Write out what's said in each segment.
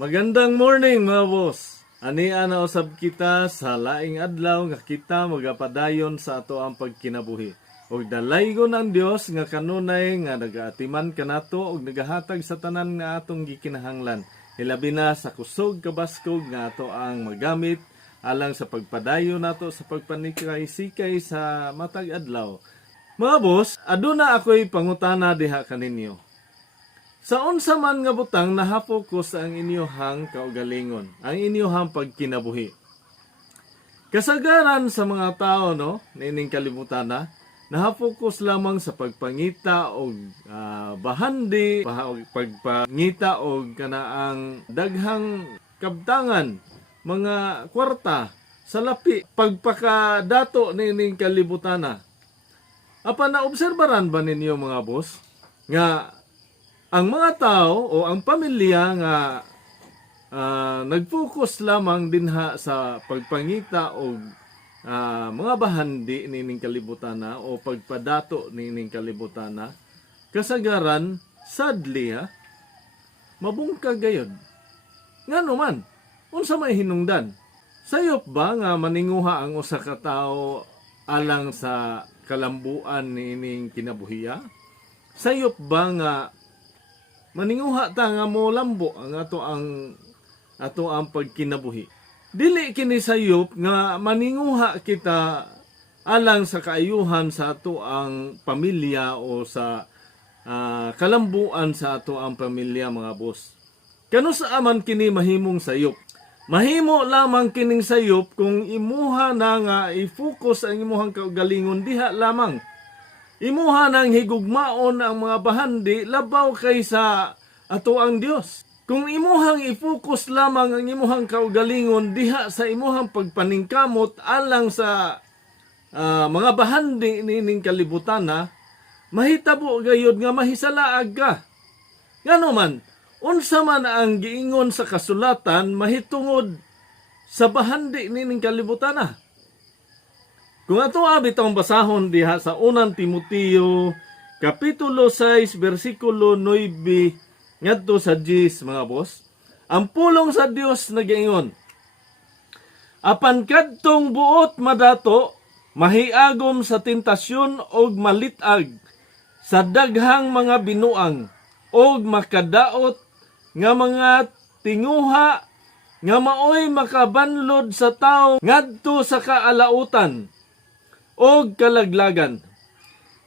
Magandang morning mga boss. Ania na usab kita sa laing adlaw nga kita magapadayon sa ato ang pagkinabuhi. Og dalaygon ang Dios nga kanunay nga nagaatiman kanato og nagahatag sa tanan nga atong gikinahanglan. Hilabi na sa kusog kabaskog nga ato ang magamit alang sa pagpadayon nato sa pagpanikay-sikay sa matag adlaw. Mga boss, aduna ako'y pangutana diha kaninyo. Sa unsa man nga butang nahapokus ang inyohang kaugalingon, ang inyohang pagkinabuhi. Kasagaran sa mga tao, no, nining kalibutan na, nahapokus lamang sa pagpangita og bahandi, pagpangita og kanaang daghang kabtangan, mga kwarta, salapi, pagpakadato nining kalibutan na. Apan naobserbaran ba ninyo mga boss nga ang mga tao o ang pamilya nga nag-focus lamang dinha sa pagpangita o mga bahandi nining kalibutan na o pagpadato nining kalibutan na, kasagaran, sadly mabungkag gayod. Nga naman, unsa may hinungdan? Sayop ba nga maninguha ang usa ka tawo alang sa kalambuan nining kinabuhiya? Sayop ba nga maninguha ta nga mo lambo ang ato ang pagkinabuhi? Dili kini sayop nga maninguha kita alang sa kaayuhan sa ato ang pamilya o sa kalambuan sa ato ang pamilya mga boss. Kano sa aman kini mahimong sayop? Mahimo lamang kining sayop kung imuha na nga i-focus ang imuhang kaugalingon diha lamang. Imuha nang higugmaon ang mga bahandi labaw kaysa ato ang Dios. Kung imuhang i-focus lamang ang imuhang kaugalingon diha sa imuhang pagpaningkamot alang sa mga bahandi nining kalibutan na, mahitabo gayud nga mahisalaag ka. Ngano man, unsa man ang giingon sa kasulatan mahitungod sa bahandi nining kalibutan na. Kung ato bitong basahon diha sa unang Timoteo, Kapitulo 6, versikulo 9, ngadto sa 10, mga boss, ang pulong sa Dios nagiingon, apan kadtong buot madato, mahiagom sa tentasyon og malitag, sa daghang mga binuang, og makadaot, nga mga tinguha, nga maoy makabanlod sa tao, ngadto sa kaalautan, og kalaglagan.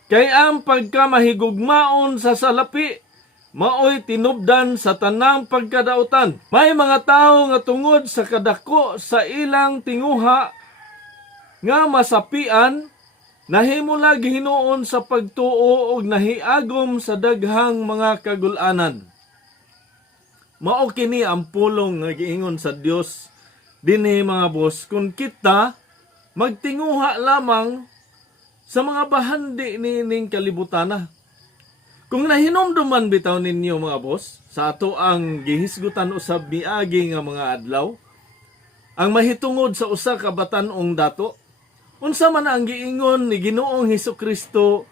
Kay ang pagkamahigugmaon sa salapi, maoy tinubdan sa tanang pagkadautan. May mga tao nga tungod sa kadako sa ilang tinguha, nga masapian, nahimula gihinuon sa pagtuo og nahiagom sa daghang mga kagulanan. Mao kini ang pulong nga giingon sa Dios dinhi mga boss, kung kita magtinguha lamang sa mga bahandi nining kalibutan na. Kung nahinomduman bitaw ninyo mga boss, sa ato ang gihisgutan usab miagi nga mga adlaw, ang mahitungod sa usa ka batan-ong dato, unsa man ang giingon ni Ginoong Hesukristo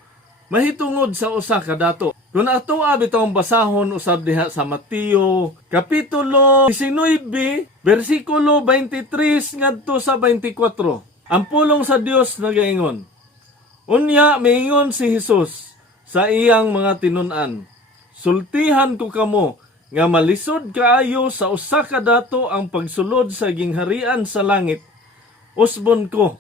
mahitungod sa usa ka dato. Kung ato bitong basahon usab diha sa Mateo Kapitulo 19, versikulo 23 ngadto sa 24. Ang pulong sa Dios nagaingon, unya miingon si Jesus sa iyang mga tinunan, sultihan ko kamo nga malisod kaayo sa usa ka dato ang pagsulod sa gingharian sa langit. Usbon ko,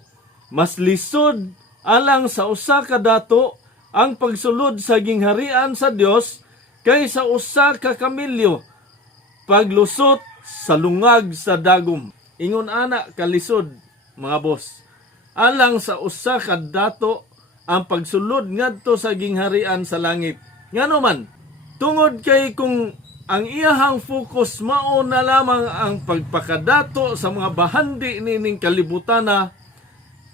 mas lisod alang sa usa ka dato ang pagsulod sa gingharian sa Dios kaysa usa ka kamilyo paglusot sa lungag sa dagom. Ingon ana kalisod mga boss, alang sa usa ka dato ang pagsulod ngadto sa gingharian sa langit. Ngano man, tungod kay kung ang iyahang focus mao na lamang ang pagpakadato sa mga bahandi nining kalibutan na,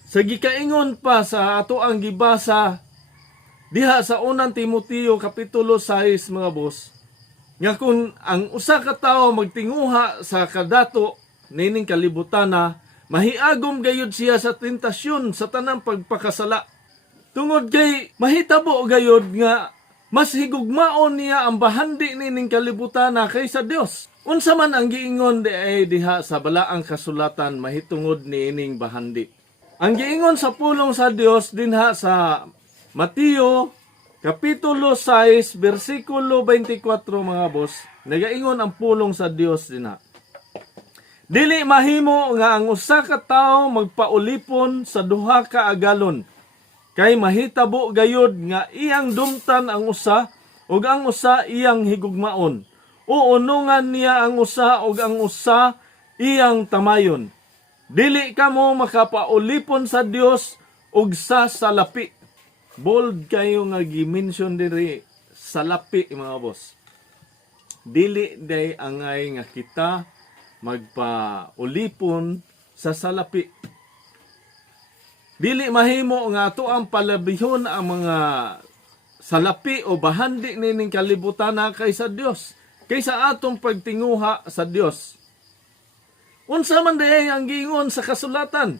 sa gikaingon pa sa ato ang gibasa diha sa unang Timoteo Kapitulo 6 mga boss, nga kung ang usa ka tawo magtinguha sa kadato nining kalibutan na, mahiagom gayud siya sa tentasyon sa tanang pagpakasala. Tungod kay mahitabo gayud nga mas higugmaon niya ang bahandi nining kalibutan na kaysa Dios. Unsa man ang giingon di ay diha sa balaang kasulatan mahitungod niining bahandi. Ang giingon sa pulong sa Dios dinha sa Mateo Kapitulo 6 versikulo 24 mga boss. Nagaingon ang pulong sa Dios dinha. Dili mahimo nga ang usa ka tawo magpaulipon sa duha ka agalon. Kay mahitabo gayud nga iyang dumtan ang usa ug ang usa iyang higugmaon. Uunungan niya ang usa ug ang usa iyang tamayon. Dili kamo makapaulipon sa Dios ug sa salapi. Bold kayo nga gi-mention diri salapi mga boss. Dili day angay nga kita magpaulipon sa salapi. Dili mahimo nga ato ang palabihon ang mga salapi o bahandi nining kalibutan na kaysa Dios. Kaysa atong pagtinguha sa Dios. Unsa man day ang giingon sa kasulatan?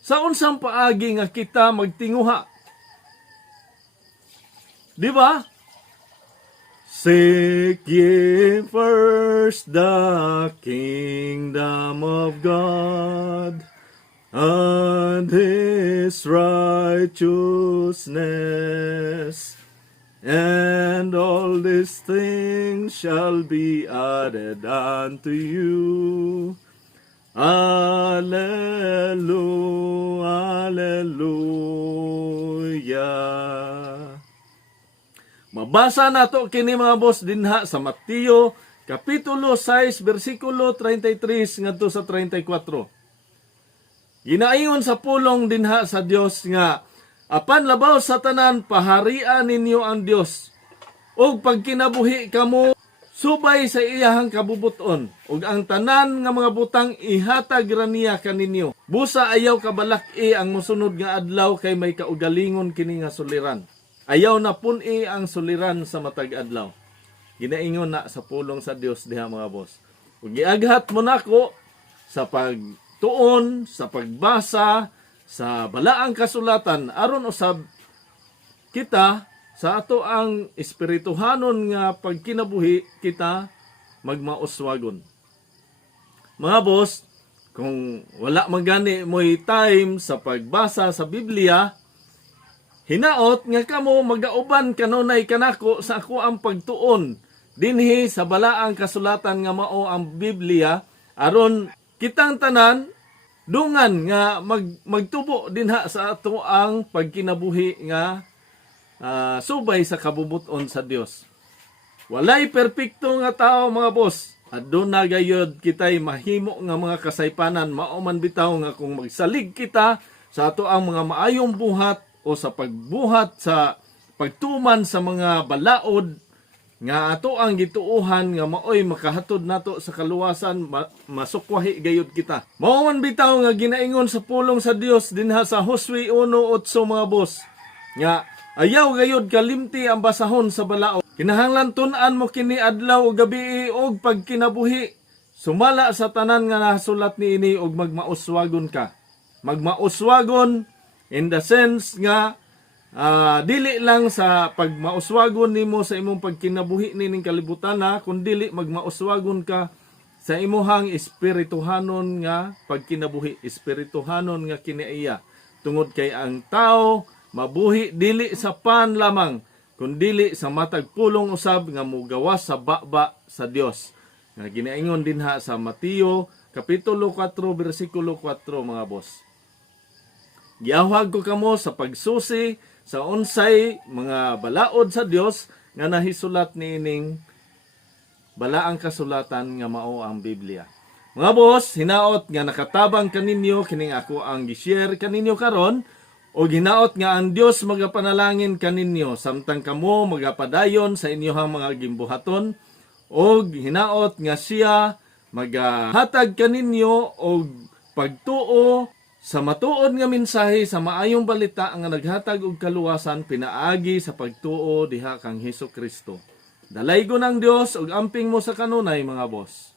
Sa unsang paagi nga kita magtinguha? Di ba? Seek ye first the kingdom of God and His righteousness, and all these things shall be added unto you. Alleluia, Alleluia. Mabasa nato kini mga boss dinha sa Mateo Kapitulo 6 versikulo 33 ngadto sa 34. Ginaingon sa pulong dinha sa Dios nga apan labaw sa tanan paharian ninyo ang Dios. Og pagkinabuhi kamo subay sa iyahang kabubuton ug ang tanan nga mga butang ihatag ra niya kaninyo. Busa ayaw kabalak-i ang mosunod nga adlaw kay may kaugalingon kini nga suliran. Ayaw na pun-i ang suliran sa matag adlaw. Ginaingon na sa pulong sa Dios diha mga boss. Ug giaghat mo nako sa pagtuon, sa pagbasa sa balaang kasulatan aron usab kita sa ato ang espirituhanon nga pagkinabuhi kita magmauswagon. Mga boss, kung wala magani mo'y time sa pagbasa sa Biblia, hinaot nga kamo magauban kanunay kanako sa ako ang pagtuon dinhi sa balaang kasulatan nga mao ang Biblia aron kitang tanan dungan nga magtubo dinha sa ato ang pagkinabuhi nga subay sa kabubuton sa Dios. Walay perpekto nga tao mga boss. Aduna gayud kitay mahimo nga mga kasaypanan mao man bitaw nga kung magsalig kita sa ato ang mga maayong buhat o sa pagbuhat sa pagtuman sa mga balaod nga ato ang gituuhan nga maoy makahatod nato sa kaluwasan masukwahi gayud kita. Mao man bitaw nga ginaingon sa pulong sa Dios dinha sa Josue 1:8 mga boss nga ayaw gayud kalimti ang basahon sa balaod. Kinahanglan tun-an mo kini adlaw o gabi og pagkinabuhi sumala sa tanan nga nasulat niini og magmauswagon ka. Magmauswagon in the sense nga dili lang sa pagmauswagon nimo sa imong pagkinabuhi nining kalibutan kundi magmauswagon ka sa imuhang espirituhanon nga pagkinabuhi, espirituhanon nga kinaiya. Tungod kay ang tao mabuhi dili sa pan lamang kundi sa matag pulong usab nga mugawas sa baba sa Dios. Nga ginaingon dinha sa Mateo Kapitulo 4 versikulo 4 mga boss. Giawhag ko kamo sa pagsusi sa unsay mga balaod sa Dios nga nahisulat niining balaang kasulatan nga mao ang Biblia. Mga boss, hinaot nga nakatabang kaninyo kining ako ang gi-share kaninyo karon o hinaot nga ang Dios magapanalangin kaninyo samtang kamo magapadayon sa inyohang mga gimbuhaton o hinaot nga siya magahatag kaninyo og pagtuo sa matuod nga mensahe sa maayong balita nga naghatag og kaluwasan pinaagi sa pagtuo diha kang Hesukristo. Dalaygon ang Dios ug amping mo sa kanunay mga boss.